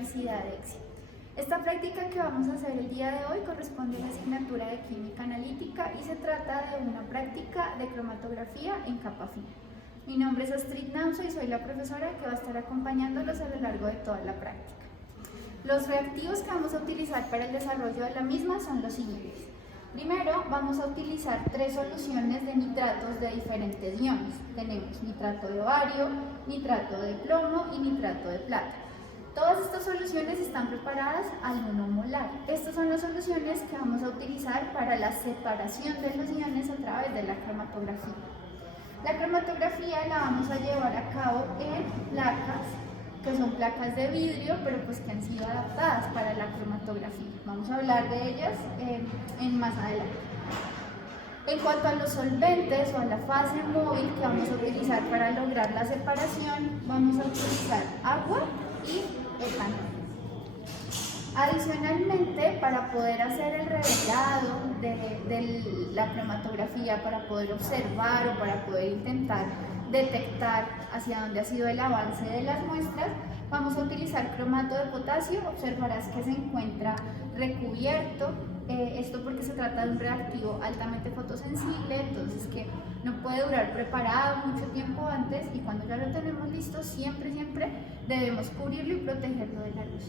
Universidad de EXI. Esta práctica que vamos a hacer el día de hoy corresponde a la asignatura de Química Analítica y se trata de una práctica de cromatografía en capa fina. Mi nombre es Astrid Namso y soy la profesora que va a estar acompañándolos a lo largo de toda la práctica. Los reactivos que vamos a utilizar para el desarrollo de la misma son los siguientes. Primero vamos a utilizar 3 soluciones de nitratos de diferentes iones. Tenemos nitrato de bario, nitrato de plomo y nitrato de plata. Todas estas soluciones están preparadas al 1 molar. Estas son las soluciones que vamos a utilizar para la separación de los iones a través de la cromatografía. La cromatografía la vamos a llevar a cabo en placas, que son placas de vidrio, pero pues que han sido adaptadas para la cromatografía. Vamos a hablar de ellas más adelante. En cuanto a los solventes o a la fase móvil que vamos a utilizar para lograr la separación, vamos a utilizar agua y etanol. Adicionalmente, para poder hacer el revelado de la cromatografía, para poder observar o para poder intentar detectar hacia dónde ha sido el avance de las muestras, vamos a utilizar cromato de potasio. Observarás que se encuentra recubierto, esto porque se trata de un reactivo altamente fotosensible, entonces que no puede durar preparado mucho tiempo antes, y cuando ya lo tenemos listo siempre debemos cubrirlo y protegerlo de la luz.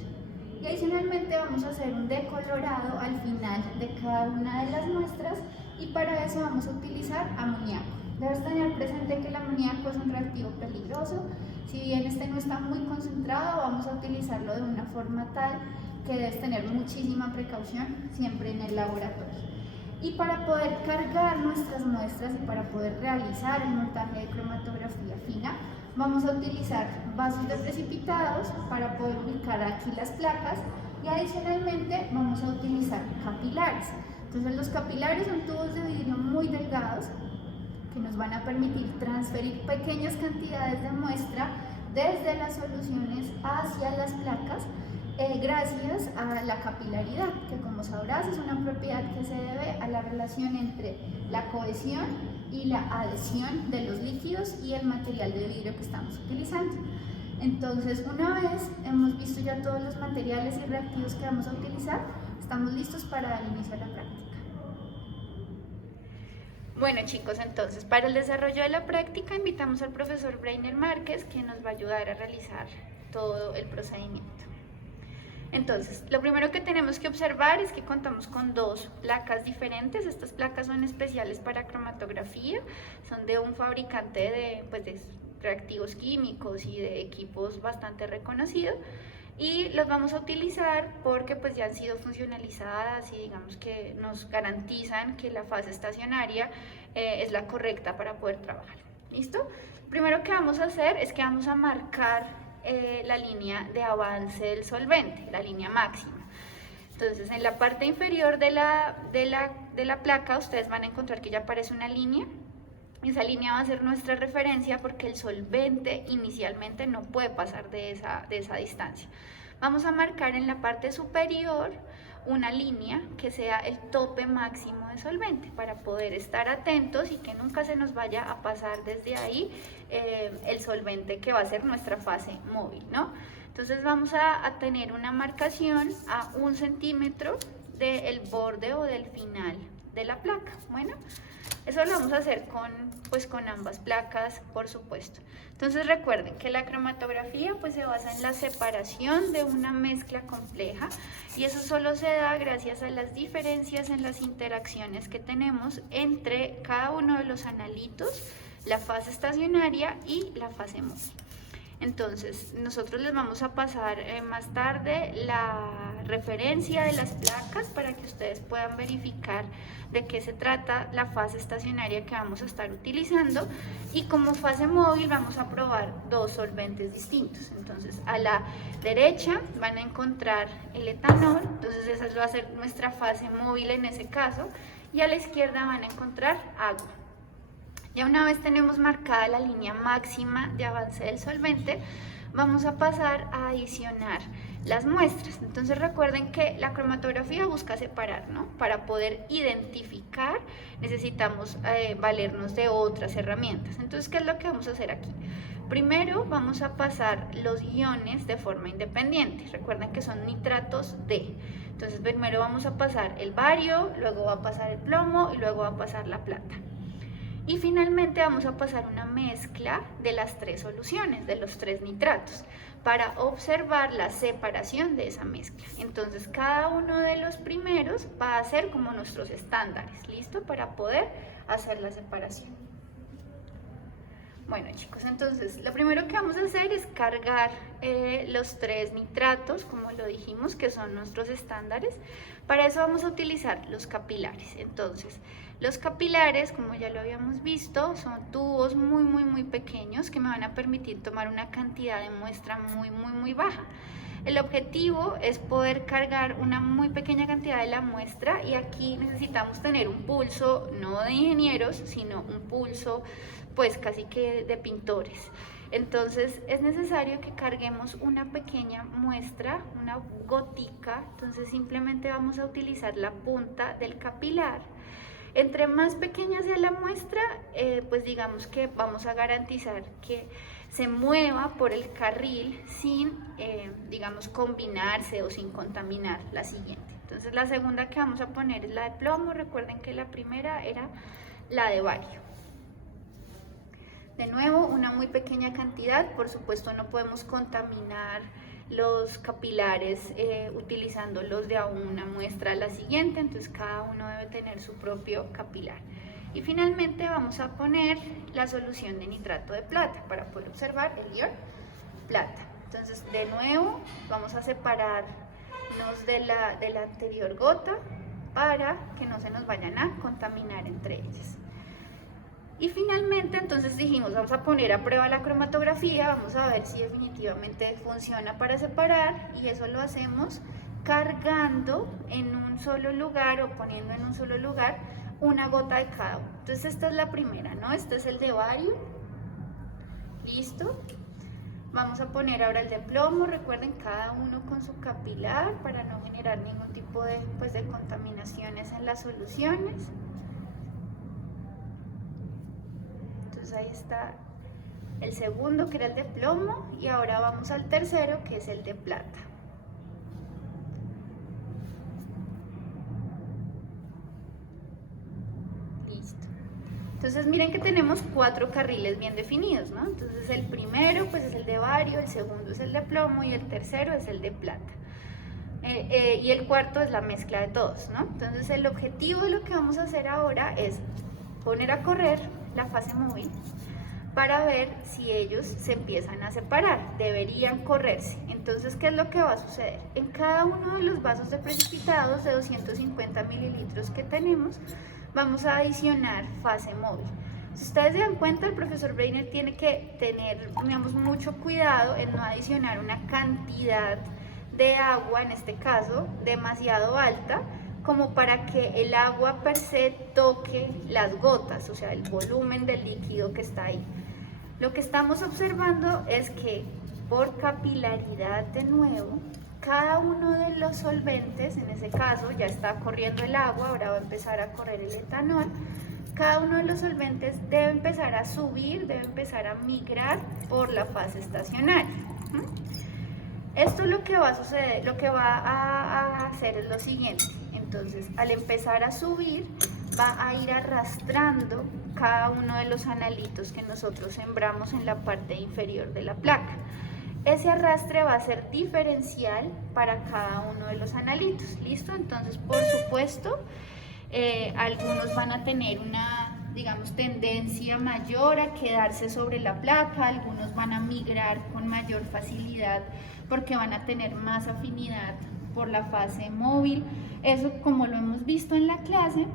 Y adicionalmente vamos a hacer un decolorado al final de cada una de las muestras, y para eso vamos a utilizar amoníaco. Debes tener presente que el amoníaco es un reactivo peligroso. Si bien este no está muy concentrado, vamos a utilizarlo de una forma tal que debes tener muchísima precaución siempre en el laboratorio. Y para poder cargar nuestras muestras y para poder realizar el montaje de cromatografía fina, vamos a utilizar vasos de precipitados para poder ubicar aquí las placas, y adicionalmente vamos a utilizar capilares. Entonces los capilares son tubos de vidrio muy delgados que nos van a permitir transferir pequeñas cantidades de muestra desde las soluciones hacia las placas, gracias a la capilaridad, que como sabrás es una propiedad que se debe a la relación entre la cohesión y la adhesión de los líquidos y el material de vidrio que estamos utilizando. Entonces, una vez hemos visto ya todos los materiales y reactivos que vamos a utilizar, estamos listos para dar inicio a la práctica. Bueno chicos, entonces para el desarrollo de la práctica invitamos al profesor Breiner Márquez, que nos va a ayudar a realizar todo el procedimiento. Entonces, lo primero que tenemos que observar es que contamos con 2 placas diferentes. Estas placas son especiales para cromatografía, son de un fabricante de reactivos químicos y de equipos bastante reconocido, y los vamos a utilizar porque pues ya han sido funcionalizadas y digamos que nos garantizan que la fase estacionaria es la correcta para poder trabajar. ¿Listo? Lo primero que vamos a hacer es que vamos a marcar la línea de avance del solvente, la línea máxima. Entonces, en la parte inferior de la placa ustedes van a encontrar que ya aparece una línea. Esa línea va a ser nuestra referencia porque el solvente inicialmente no puede pasar de esa distancia. Vamos a marcar en la parte superior una línea que sea el tope máximo de solvente para poder estar atentos y que nunca se nos vaya a pasar desde ahí el solvente que va a ser nuestra fase móvil, ¿no? Entonces vamos a tener una marcación a 1 centímetro del borde o del final de la placa. Bueno, eso lo vamos a hacer con ambas placas, por supuesto. Entonces recuerden que la cromatografía se basa en la separación de una mezcla compleja, y eso solo se da gracias a las diferencias en las interacciones que tenemos entre cada uno de los analitos, la fase estacionaria y la fase móvil. Entonces, nosotros les vamos a pasar más tarde la referencia de las placas para que ustedes puedan verificar de qué se trata la fase estacionaria que vamos a estar utilizando, y como fase móvil vamos a probar 2 solventes distintos. Entonces, a la derecha van a encontrar el etanol, entonces esa va a ser nuestra fase móvil en ese caso, y a la izquierda van a encontrar agua. Ya una vez tenemos marcada la línea máxima de avance del solvente, vamos a pasar a adicionar las muestras. Entonces recuerden que la cromatografía busca separar, ¿no? Para poder identificar necesitamos valernos de otras herramientas. Entonces, ¿qué es lo que vamos a hacer aquí? Primero vamos a pasar los iones de forma independiente. Recuerden que son nitratos D. Entonces primero vamos a pasar el bario, luego va a pasar el plomo y luego va a pasar la plata. Y finalmente vamos a pasar una mezcla de las 3 soluciones, de los 3 nitratos, para observar la separación de esa mezcla. Entonces cada uno de los primeros va a ser como nuestros estándares, ¿listo? Para poder hacer la separación. Bueno chicos, entonces lo primero que vamos a hacer es cargar los 3 nitratos, como lo dijimos, que son nuestros estándares. Para eso vamos a utilizar los capilares. Entonces, los capilares, como ya lo habíamos visto, son tubos muy pequeños que me van a permitir tomar una cantidad de muestra muy baja. El objetivo es poder cargar una muy pequeña cantidad de la muestra, y aquí necesitamos tener un pulso no de ingenieros, sino un pulso pues casi que de pintores. Entonces es necesario que carguemos una pequeña muestra, una gotica. Entonces simplemente vamos a utilizar la punta del capilar. Entre más pequeña sea la muestra, pues digamos que vamos a garantizar que se mueva por el carril sin, digamos, combinarse o sin contaminar la siguiente. Entonces la segunda que vamos a poner es la de plomo. Recuerden que la primera era la de bario. De nuevo, una muy pequeña cantidad. Por supuesto no podemos contaminar los capilares utilizando los de a una muestra a la siguiente, entonces cada uno debe tener su propio capilar. Y finalmente vamos a poner la solución de nitrato de plata para poder observar el ion plata. Entonces de nuevo vamos a separarnos de la anterior gota para que no se nos vayan a contaminar entre ellas. Y finalmente, entonces dijimos, vamos a poner a prueba la cromatografía, vamos a ver si definitivamente funciona para separar, y eso lo hacemos cargando en un solo lugar o poniendo en un solo lugar una gota de cada uno. Entonces esta es la primera, ¿no? Este es el de bario. ¿Listo? Vamos a poner ahora el de plomo. Recuerden, cada uno con su capilar para no generar ningún tipo de contaminaciones en las soluciones. Entonces ahí está el segundo, que era el de plomo, y ahora vamos al tercero, que es el de plata. Listo. Entonces miren que tenemos 4 carriles bien definidos, ¿no? Entonces el primero pues es el de bario, el segundo es el de plomo y el tercero es el de plata. Y el cuarto es la mezcla de todos, ¿no? Entonces el objetivo de lo que vamos a hacer ahora es poner a correr la fase móvil para ver si ellos se empiezan a separar. Deberían correrse. Entonces, ¿qué es lo que va a suceder? En cada uno de los vasos de precipitados de 250 mililitros que tenemos, vamos a adicionar fase móvil. Si ustedes se dan cuenta, el profesor Breiner tiene que tener, digamos, mucho cuidado en no adicionar una cantidad de agua, en este caso, demasiado alta, como para que el agua per se toque las gotas, o sea, el volumen del líquido que está ahí. Lo que estamos observando es que por capilaridad, de nuevo, cada uno de los solventes, en ese caso ya está corriendo el agua, ahora va a empezar a correr el etanol, cada uno de los solventes debe empezar a subir, debe empezar a migrar por la fase estacionaria. Esto lo que va a suceder, lo que va a hacer es lo siguiente. Entonces, al empezar a subir, va a ir arrastrando cada uno de los analitos que nosotros sembramos en la parte inferior de la placa. Ese arrastre va a ser diferencial para cada uno de los analitos. ¿Listo? Entonces, por supuesto, algunos van a tener una, digamos, tendencia mayor a quedarse sobre la placa, algunos van a migrar con mayor facilidad porque van a tener más afinidad por la fase móvil. Eso, como lo hemos visto en la clase,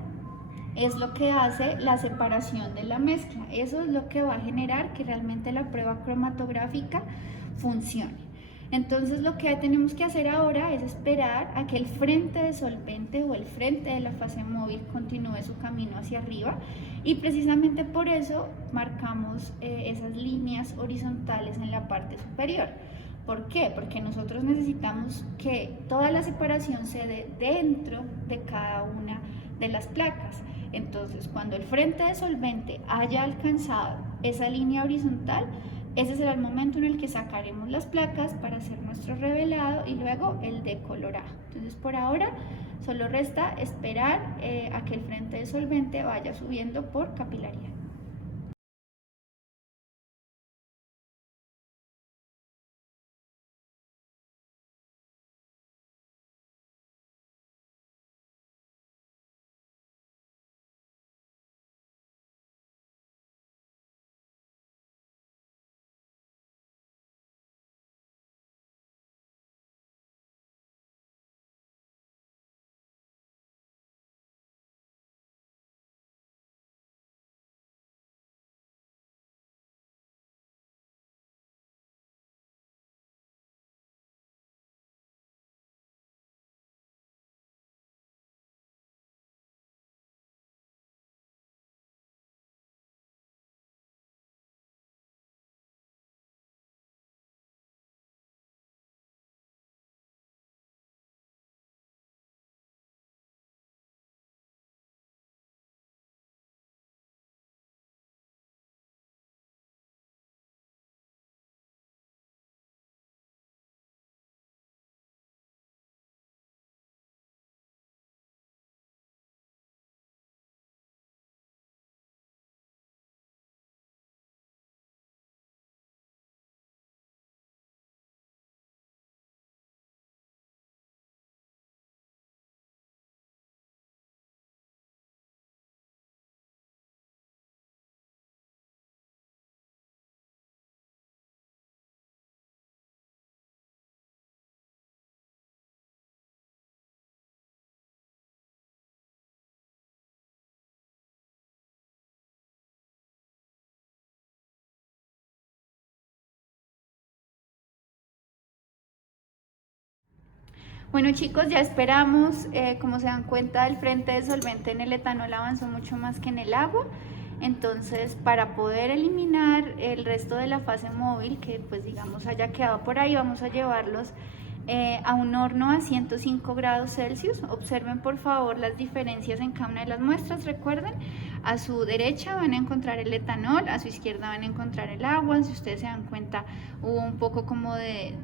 es lo que hace la separación de la mezcla. Eso es lo que va a generar que realmente la prueba cromatográfica funcione. Entonces lo que tenemos que hacer ahora es esperar a que el frente de solvente o el frente de la fase móvil continúe su camino hacia arriba, y precisamente por eso marcamos esas líneas horizontales en la parte superior. ¿Por qué? Porque nosotros necesitamos que toda la separación se dé dentro de cada una de las placas. Entonces, cuando el frente de solvente haya alcanzado esa línea horizontal, Ese será el momento en el que sacaremos las placas para hacer nuestro revelado y luego el decolorado. Entonces por ahora solo resta esperar a que el frente del solvente vaya subiendo por capilaridad. Bueno chicos, ya esperamos, como se dan cuenta el frente de solvente en el etanol avanzó mucho más que en el agua, entonces para poder eliminar el resto de la fase móvil que pues digamos haya quedado por ahí, vamos a llevarlos a un horno a 105 grados Celsius. Observen por favor las diferencias en cada una de las muestras. Recuerden, a su derecha van a encontrar el etanol, a su izquierda van a encontrar el agua. Si ustedes se dan cuenta, hubo un poco como de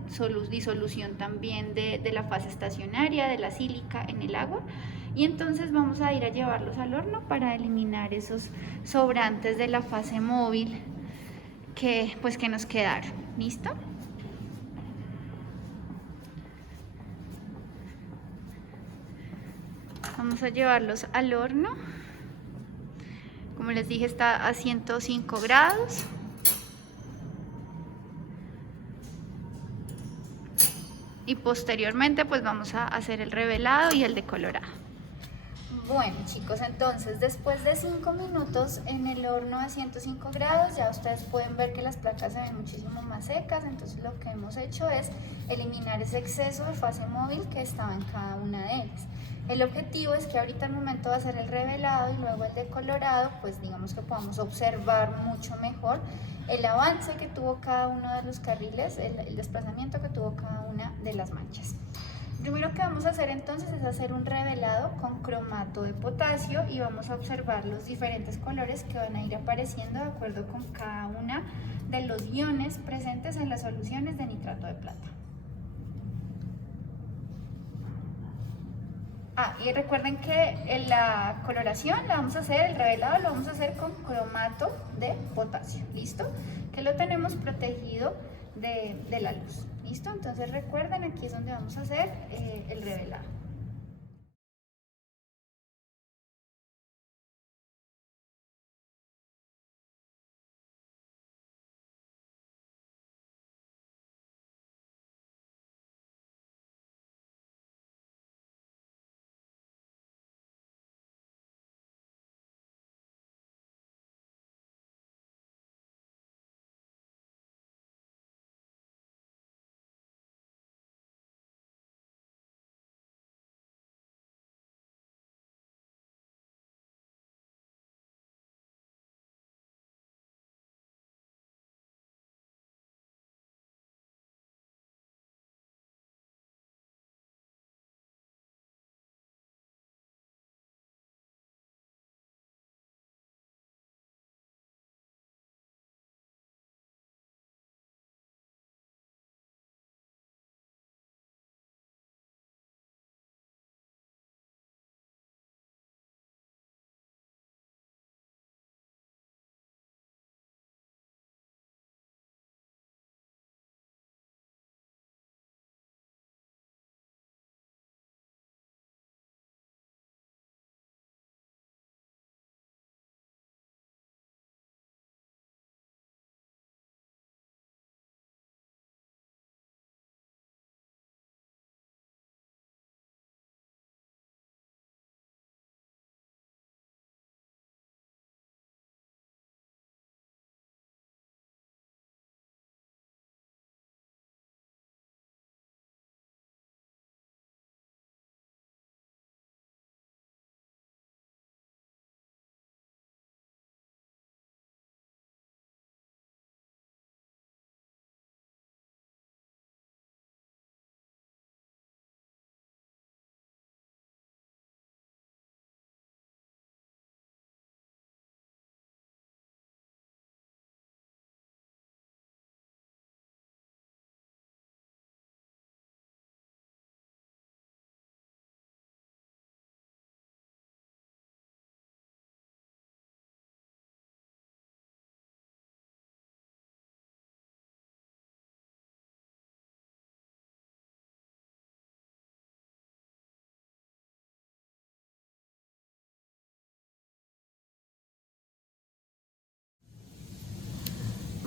disolución también de la fase estacionaria, de la sílica en el agua. Y entonces vamos a ir a llevarlos al horno para eliminar esos sobrantes de la fase móvil que nos quedaron. ¿Listo? Vamos a llevarlos al horno. Como les dije, está a 105 grados. Y posteriormente pues vamos a hacer el revelado y el decolorado. Bueno chicos, entonces después de 5 minutos en el horno a 105 grados ya ustedes pueden ver que las placas se ven muchísimo más secas. Entonces lo que hemos hecho es eliminar ese exceso de fase móvil que estaba en cada una de ellas. El objetivo es que ahorita al momento de hacer el revelado y luego el decolorado, pues digamos que podamos observar mucho mejor el avance que tuvo cada uno de los carriles, el desplazamiento que tuvo cada una de las manchas. Primero que vamos a hacer entonces es hacer un revelado con cromato de potasio y vamos a observar los diferentes colores que van a ir apareciendo de acuerdo con cada una de los iones presentes en las soluciones de nitrato de plata. Y recuerden que en la coloración la vamos a hacer, el revelado lo vamos a hacer con cromato de potasio, ¿listo? Que lo tenemos protegido de la luz, ¿listo? Entonces recuerden, aquí es donde vamos a hacer el revelado.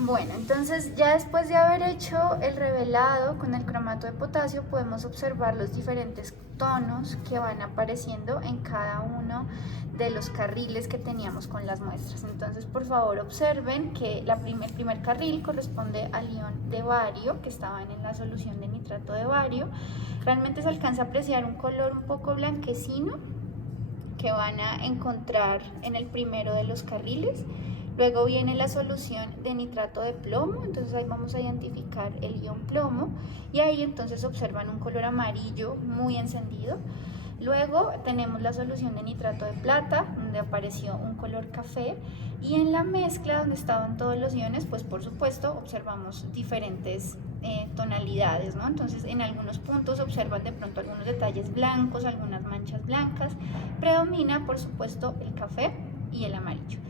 Bueno, entonces ya después de haber hecho el revelado con el cromato de potasio, podemos observar los diferentes tonos que van apareciendo en cada uno de los carriles que teníamos con las muestras. Entonces, por favor, observen que el primer carril corresponde al ion de bario, que estaban en la solución de nitrato de bario. Realmente se alcanza a apreciar un color un poco blanquecino que van a encontrar en el primero de los carriles. Luego viene la solución de nitrato de plomo, entonces ahí vamos a identificar el ion plomo y ahí entonces observan un color amarillo muy encendido. Luego tenemos la solución de nitrato de plata, donde apareció un color café, y en la mezcla donde estaban todos los iones, pues por supuesto observamos diferentes tonalidades, ¿no? Entonces en algunos puntos observan de pronto algunos detalles blancos, algunas manchas blancas. Predomina por supuesto el café y el amarillo.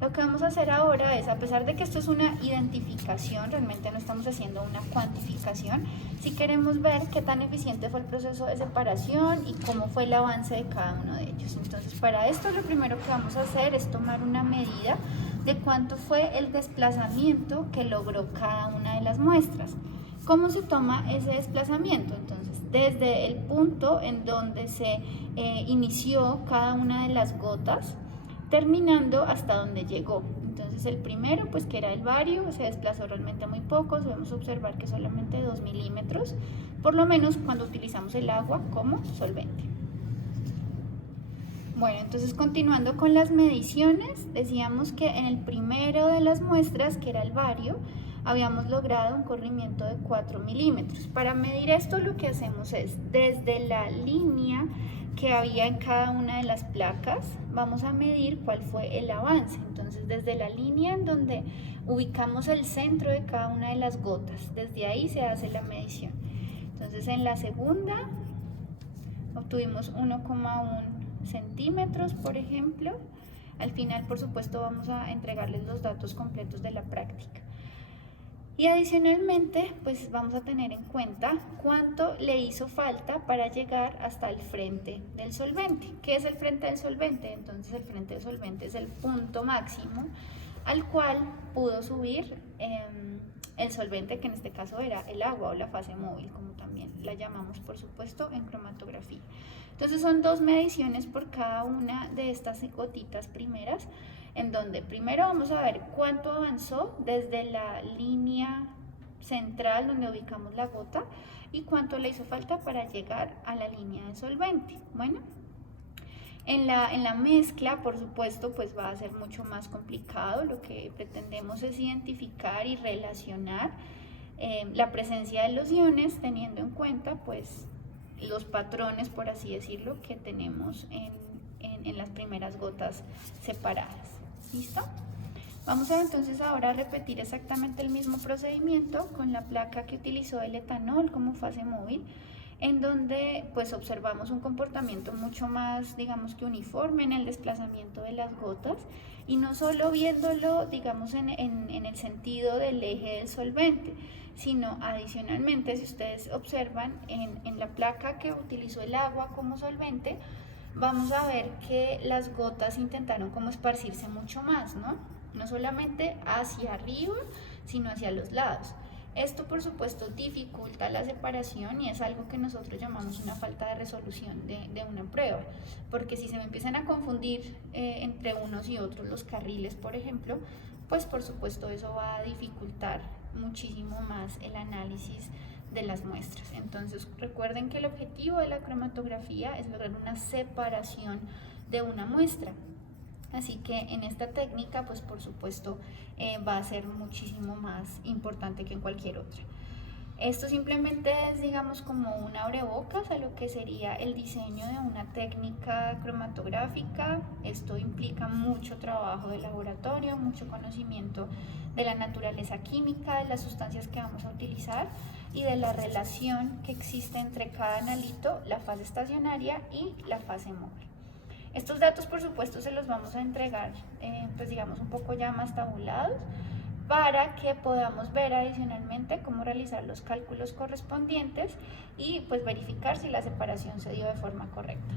Lo que vamos a hacer ahora es, a pesar de que esto es una identificación, realmente no estamos haciendo una cuantificación, si queremos ver qué tan eficiente fue el proceso de separación y cómo fue el avance de cada uno de ellos. Entonces, para esto lo primero que vamos a hacer es tomar una medida de cuánto fue el desplazamiento que logró cada una de las muestras. ¿Cómo se toma ese desplazamiento? Entonces, desde el punto en donde se inició cada una de las gotas, terminando hasta donde llegó. Entonces el primero, pues que era el bario, se desplazó realmente muy poco, debemos observar que solamente 2 milímetros, por lo menos cuando utilizamos el agua como solvente. Bueno, entonces continuando con las mediciones, decíamos que en el primero de las muestras, que era el bario, habíamos logrado un corrimiento de 4 milímetros. Para medir esto lo que hacemos es, desde la línea que había en cada una de las placas, vamos a medir cuál fue el avance. Entonces, desde la línea en donde ubicamos el centro de cada una de las gotas, desde ahí se hace la medición. Entonces, en la segunda obtuvimos 1,1 centímetros, por ejemplo. Al final, por supuesto, vamos a entregarles los datos completos de la práctica. Y adicionalmente, pues vamos a tener en cuenta cuánto le hizo falta para llegar hasta el frente del solvente. ¿Qué es el frente del solvente? Entonces el frente del solvente es el punto máximo al cual pudo subir el solvente, que en este caso era el agua o la fase móvil, como también la llamamos por supuesto en cromatografía. Entonces son dos mediciones por cada una de estas gotitas primeras, en donde primero vamos a ver cuánto avanzó desde la línea central donde ubicamos la gota y cuánto le hizo falta para llegar a la línea de solvente. Bueno, en la mezcla, por supuesto, pues va a ser mucho más complicado. Lo que pretendemos es identificar y relacionar la presencia de los iones, teniendo en cuenta pues los patrones, por así decirlo, que tenemos en las primeras gotas separadas. ¿Listo? Vamos a entonces ahora a repetir exactamente el mismo procedimiento con la placa que utilizó el etanol como fase móvil, en donde pues observamos un comportamiento mucho más, digamos que uniforme en el desplazamiento de las gotas, y no solo viéndolo, digamos, en el sentido del eje del solvente, sino adicionalmente, si ustedes observan en la placa que utilizó el agua como solvente, vamos a ver que las gotas intentaron como esparcirse mucho más, ¿no? No solamente hacia arriba, sino hacia los lados. Esto, por supuesto, dificulta la separación y es algo que nosotros llamamos una falta de resolución de una prueba, porque si se me empiezan a confundir entre unos y otros los carriles, por ejemplo, pues por supuesto eso va a dificultar muchísimo más el análisis de las muestras. Entonces recuerden que el objetivo de la cromatografía es lograr una separación de una muestra, así que en esta técnica pues por supuesto va a ser muchísimo más importante que en cualquier otra. Esto simplemente es, digamos, como un abrebocas a lo que sería el diseño de una técnica cromatográfica. Esto implica mucho trabajo de laboratorio, mucho conocimiento de la naturaleza química, de las sustancias que vamos a utilizar y de la relación que existe entre cada analito, la fase estacionaria y la fase móvil. Estos datos, por supuesto, se los vamos a entregar, pues digamos, un poco ya más tabulados, para que podamos ver adicionalmente cómo realizar los cálculos correspondientes y pues verificar si la separación se dio de forma correcta.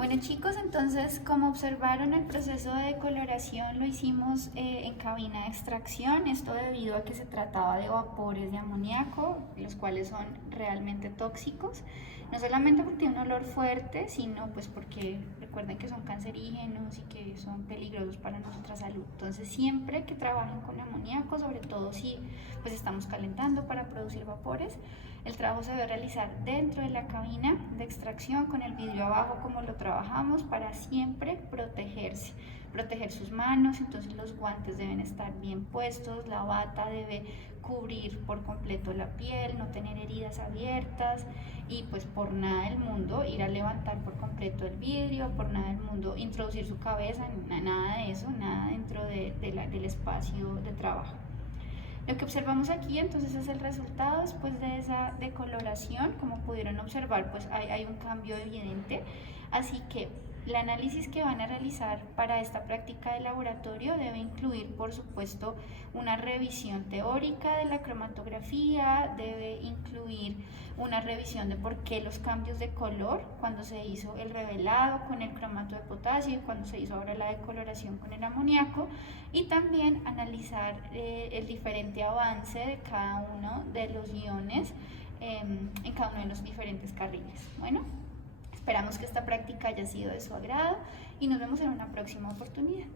Bueno chicos, entonces como observaron el proceso de decoloración lo hicimos en cabina de extracción, esto debido a que se trataba de vapores de amoníaco, los cuales son realmente tóxicos, no solamente porque tienen un olor fuerte, sino pues porque recuerden que son cancerígenos y que son peligrosos para nuestra salud. Entonces siempre que trabajen con amoníaco, sobre todo si pues estamos calentando para producir vapores, el trabajo se debe realizar dentro de la cabina de extracción con el vidrio abajo como lo trabajamos para siempre protegerse, proteger sus manos, entonces los guantes deben estar bien puestos, la bata debe cubrir por completo la piel, no tener heridas abiertas y pues por nada del mundo ir a levantar por completo el vidrio, por nada del mundo introducir su cabeza, nada de eso, nada dentro del espacio de trabajo. Lo que observamos aquí entonces es el resultado después de esa decoloración. Como pudieron observar, pues hay un cambio evidente, así que el análisis que van a realizar para esta práctica de laboratorio debe incluir, por supuesto, una revisión teórica de la cromatografía, debe incluir una revisión de por qué los cambios de color cuando se hizo el revelado con el cromato de potasio y cuando se hizo ahora la decoloración con el amoníaco, y también analizar el diferente avance de cada uno de los iones en cada uno de los diferentes carriles. Bueno, esperamos que esta práctica haya sido de su agrado y nos vemos en una próxima oportunidad.